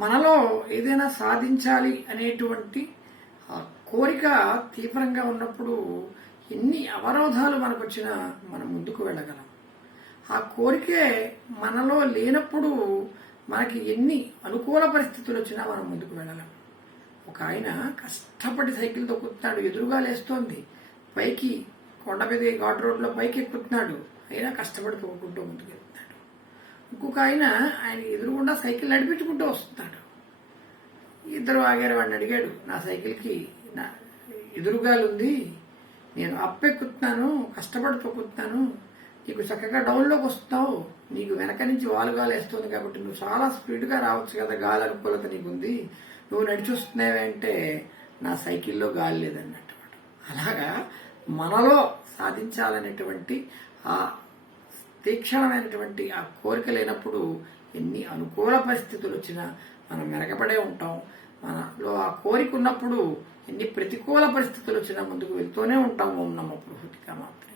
మనలో ఏదైనా సాధించాలి అనేటువంటి ఆ కోరిక తీవ్రంగా ఉన్నప్పుడు ఎన్ని అవరోధాలు మనకు వచ్చినా మనం ముందుకు వెళ్ళగలం. ఆ కోరికే మనలో లేనప్పుడు మనకి ఎన్ని అనుకూల పరిస్థితులు వచ్చినా మనం ముందుకు వెళ్ళలేం. ఒక ఆయన కష్టపడి సైకిల్ తొక్కుతున్నాడు, ఎదురుగా లేస్తోంది, పైకి కొండ మీద ఘాట్ రోడ్లో పైకి ఎక్కుతున్నాడు, అయినా కష్టపడి తొక్కుంటూ ముందుకు వెళ్తున్నాడు. ఇంకొక ఆయన ఎదురుగుండా సైకిల్ నడిపించుకుంటూ వస్తున్నాడు. ఇద్దరు ఆగారు. వాడిని అడిగాడు, నా సైకిల్కి నా ఎదురుగాలుంది, నేను అప్పెక్కుతున్నాను, కష్టపడి తొక్కుతున్నాను, నీకు చక్కగా డౌన్లోకి వస్తున్నావు, నీకు వెనక నుంచి వాలుగాలు వేస్తుంది కాబట్టి నువ్వు చాలా స్పీడ్గా రావచ్చు కదా, గాలి అనుకూలత నీకుంది, నువ్వు నడిచి వస్తున్నావంటే నా సైకిల్లో గాలి లేదన్నట్టు. అలాగా మనలో సాధించాలనేటువంటి ఆ తీక్షణమైనటువంటి ఆ కోరిక లేనప్పుడు ఎన్ని అనుకూల పరిస్థితులు వచ్చినా మనం వెనకబడే ఉంటాం. మనలో ఆ కోరిక ఉన్నప్పుడు ఎన్ని ప్రతికూల పరిస్థితులు వచ్చినా ముందుకు వెళ్తూనే ఉంటాం. ఓం నమః బృహతికా మాత్రం.